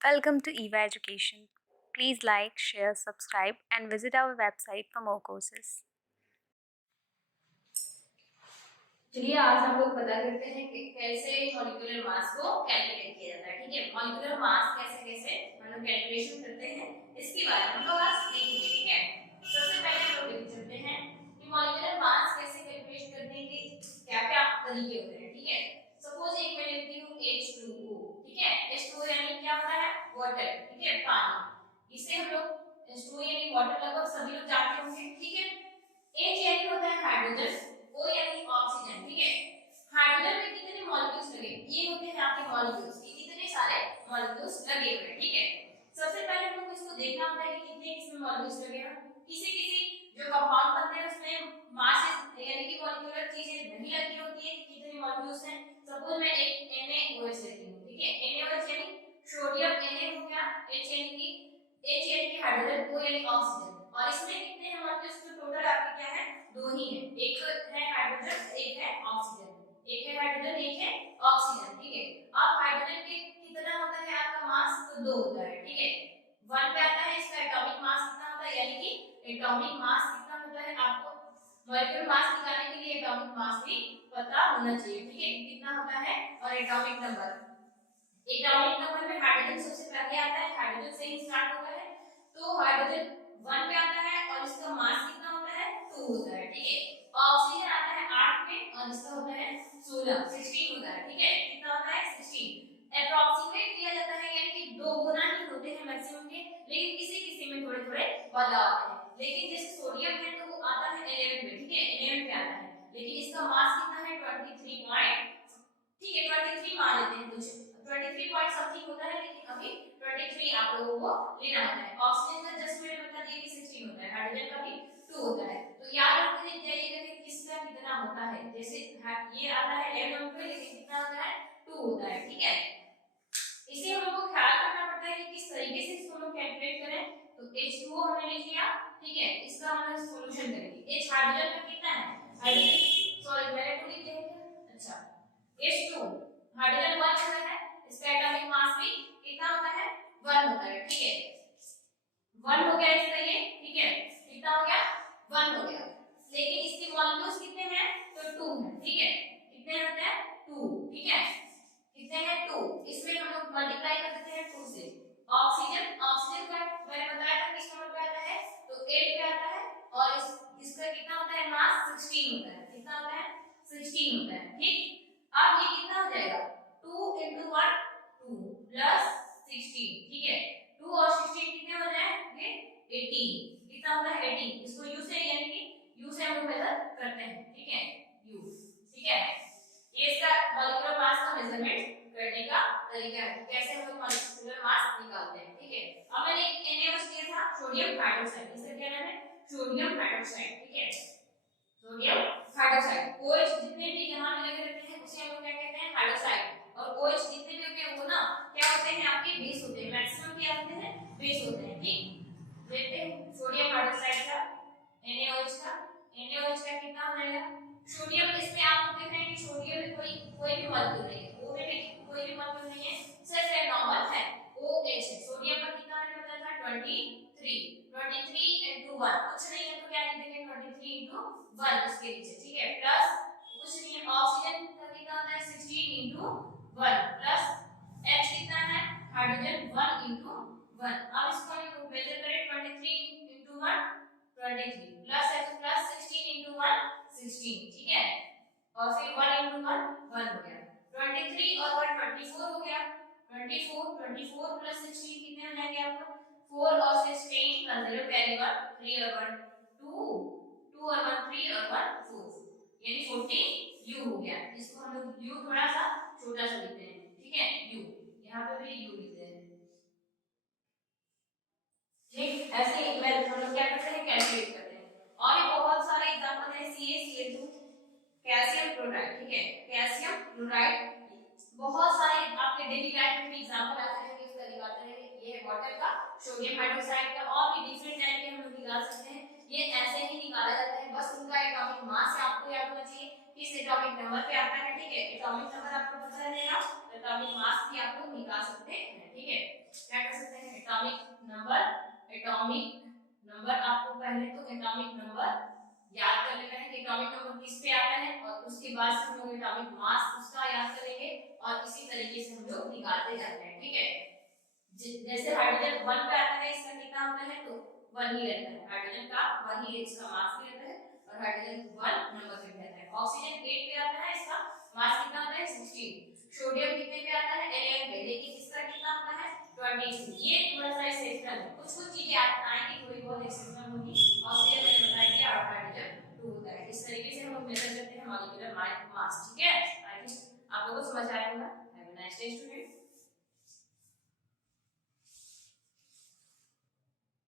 Welcome to EVA Education. Please like, share, subscribe, and visit our website for more courses. चलिए आज हम लोग पता करते हैं कि कैसे मॉलिक्यूलर मास को कैलकुलेट किया जाता है। ठीक है, मॉलिक्यूलर मास कैसे कैसे हम लोग कैलकुलेशन करते हैं इसके बारे में हम लोग आज देखेंगे। ठीक है, सबसे पहले हम लोग देख चलते हैं कि मॉलिक्यूलर मास कैसे कैलकुलेट करने के क्या क्या तरीके होते हैं। ठीक है, सपोज एक मैं लेती हूँ H2O। ठीक है, H2O यानी क्या होता है? वाटर। ठीक है, पानी। इसे हम लोग H2O यानी वाटर लगभग सभी लोग जानते होंगे। ठीक है, H यानी होता है हाइड्रोजन, O यानी ऑक्सीजन। ठीक है, हाइड्रोजन में कितने मॉलिक्यूल्स लगे? ये होते हैं आपके मॉलिक्यूल्स, ये कितने सारे मॉलिक्यूल्स लगे हुए हैं। ठीक है, सबसे पहले हम लोग इसको देखना होता है कि कितने किसमें मॉलिक्यूल्स लगे हैं। किसी किसी जो कंपाउंड बनते हैं उसमें मास यानी कि मॉलिक्यूलर चीजें नहीं लगी होती है कि कितने मॉलिक्यूल्स हैं। सपोज मैं एक NaOH लेती हूँ। ठीक है, NaOH यानी सोडियम Na हो गया, H यानी कि हाइड्रोजन, O यानी ऑक्सीजन, और इसमें कितने हैं मॉलिक्यूल्स? तो टोटल आपके क्या है? दो ही है, एक है हाइड्रोजन, एक है ऑक्सीजन। एक है हाइड्रोजन, एक है ऑक्सीजन। ठीक है, अब हाइड्रोजन के कितना होता है आपका मास? तो दो होता है। ठीक है, वन पे आता है इसका एटॉमिक मास कितना होता है, यानी कि एटॉमिक मास कितना होता है आपको मॉलिक्यूलर मास निकालने के लिए एटॉमिक मास भी पता होना चाहिए। ठीक है, कितना होता है, और एटॉमिक नंबर, एटॉमिक नंबर में हाइड्रोजन सबसे पहले आता है, हाइड्रोजन से ही स्टार्ट होता है। तो हाइड्रोजन वन पे आता है और इसका मास कितना होता है? टू होता है। ठीक है, ऑक्सीजन आता है आठ पे और इसका होता है 16 होता है। ठीक है, कितना होता है? 16 अप्रोक्सीमेट लिया जाता है, यानी कि दो गुना ही होते हैं मैक्सिमम के, लेकिन किसी किसी में थोड़े थोड़े बदलाव आते हैं। लेकिन जैसे सोडियम है तो वो आता है 11 पे। ठीक है, 11 पे आता है, लेकिन इसका मास कितना है? 23 पॉइंट, ठीक है 23 मान लेते हैं, कुछ 23 पॉइंट समथिंग होता है, लेकिन अभी 23 आप लोगों को लेना होता है। ऑक्सीजन का जस्ट मैंने बता दिया कि 16 होता है, हाइड्रोजन का भी 2 होता है। तो याद रखते जाइएगा कि किसका कितना होता है। जैसे ये आता है 11 नंबर पे, लेकिन कितना होता है? 2 होता है। ठीक है, इसे हम लोग को ख्याल रखना पड़ता है कि किस तरीके से इसको हम लोग कैलकुलेट करें। तो H2O हमने लिख लिया। ठीक है, इसका हम लोग सॉल्यूशन करेंगे। H हाइड्रोजन का कितना है? हाइड्रोजन, सॉरी मैंने 2 लिख दिया है क्या? अच्छा, H2 हाइड्रोजन 1 होता है, इसका एटॉमिक मास भी कितना होता है? 1 होता है। ठीक है, 1 हो गया इसका ये। ठीक है, कितना हो गया? 1 हो गया, लेकिन इसके मॉलिक्यूल्स कितने हैं? तो 2 है। ठीक है, कितने होते हैं? 2। ठीक है, कितने हैं? 2। इसमें हम लोग मल्टीप्लाई कर देते हैं 2 से। ऑक्सीजन, ऑक्सीजन का मैंने बताया था किस नंबर पे आता है? तो 8 पे आता है, और इसका कितना होता है? मास 16 होता है। कितना होता है? 16 होता है। ठीक, अब ये कितना हो जाएगा? 2 into 1 2 प्लस 16। ठीक है, 2 और 16 कितने हो जाएंगे? 18। कितना होता है? 18। इसको यू से यानी कि यू से हम लोग मेजर करते हैं। ठीक है, यू। ठीक है, ये इसका मॉलिक्यूलर मास का मेजरमेंट करने का तरीका है, कैसे हम लोग मॉलिक्यूलर मास निकालते हैं। ठीक है, अब मैंने एक NaOH लिया था, सोडियम हाइड्रोक्साइड, इसका क्या नाम है? Sodium hydroxide. ठीक है, सोडियम हाइड्रोक्साइड। OH जितने भी यहां में लगे रहते हैं उसे हम लोग क्या कहते हैं? हाइड्रोक्साइड। और OH जितने भी होते हैं वो ना क्या होते हैं? आपके बेस होते हैं, मैक्सिमम क्या होते हैं? बेस होते हैं। ठीक, देखते हैं सोडियम हाइड्रोक्साइड का, NaOH का, NaOH का कितना हो जाएगा? सोडियम, इसमें आप लोग देख रहे हैं कि सोडियम में कोई कोई भी मॉलिक्यूल नहीं है, O में भी कोई भी मॉलिक्यूल नहीं है, सिर्फ एक नॉर्मल है OH है। सोडियम का कितना मैंने बताया था? 23। 23 into 1, कुछ नहीं है तो क्या लिख देंगे? 23 into 1 इसके नीचे। ठीक है, प्लस कुछ नहीं है, ऑक्सीजन का कितना होता है? 16 into 1 प्लस H कितना है? Hydrogen 1 into 1। अब इसको हम मेजर करें, 23 into 1 23 plus H plus 16 into 1 16। ठीक है, और फिर 1 into 1 1 हो गया, 23 और 1 24 हो गया। 24 प्लस 16 कितने हो जाएंगे आपको? 4 और 16 प्लस 0 कैरी 1 3 और 1 2 2 और 1 3 और 1 4, यानी 14 यू हो गया। इसको हम लोग यू थोड़ा सा छोटा सा लिखते हैं। ठीक है, यू यहाँ पे भी यू लिखते हैं। ठीक, ऐसे ही हम लोग क्या करते हैं? कैलकुलेट करते हैं। और ये बहुत सारे एग्जांपल है, CaCl2, कैल्शियम क्लोराइड। ठीक है, कैल्शियम क्लोराइड, बहुत सारे आपके डेली लाइफ में भी एग्जांपल आते रहेंगे, उसका निकालते रहेंगे। ये है वाटर का, सोडियम हाइड्रोक्साइड का, और भी डिफरेंट टाइप के हम लोग निकाल सकते हैं। ये ऐसे ही निकाला जाता है, बस उनका एटॉमिक मास आपको याद होना चाहिए, किस एटॉमिक नंबर पे आता है। ठीक है, एटॉमिक नंबर आपको पता रहेगा, एटॉमिक मास भी आप लोग निकाल सकते हैं। ठीक है, बाद से हम लोग एटॉमिक मास उसका याद करेंगे और इसी तरीके से हम लोग निकालते जाते हैं, ठीक है। जैसे हाइड्रोजन 1 पे आता है, इसका कितना होता है, तो 1 ही रहता है, हाइड्रोजन का 1 ही इसका मास भी रहता है और हाइड्रोजन 1 नंबर पे भी आता है। ऑक्सीजन 8 पे आता है, इसका मास कितना होता है, 16। सोडियम कितने पे आता है, 11 पे, लेकिन इसका कितना होता है, 22। ये थोड़ा सा एक्सेप्शनल है, कुछ कुछ चीजें आएंगी, थोड़ी बहुत एक्सेप्शनल होगी। ऑक्सीजन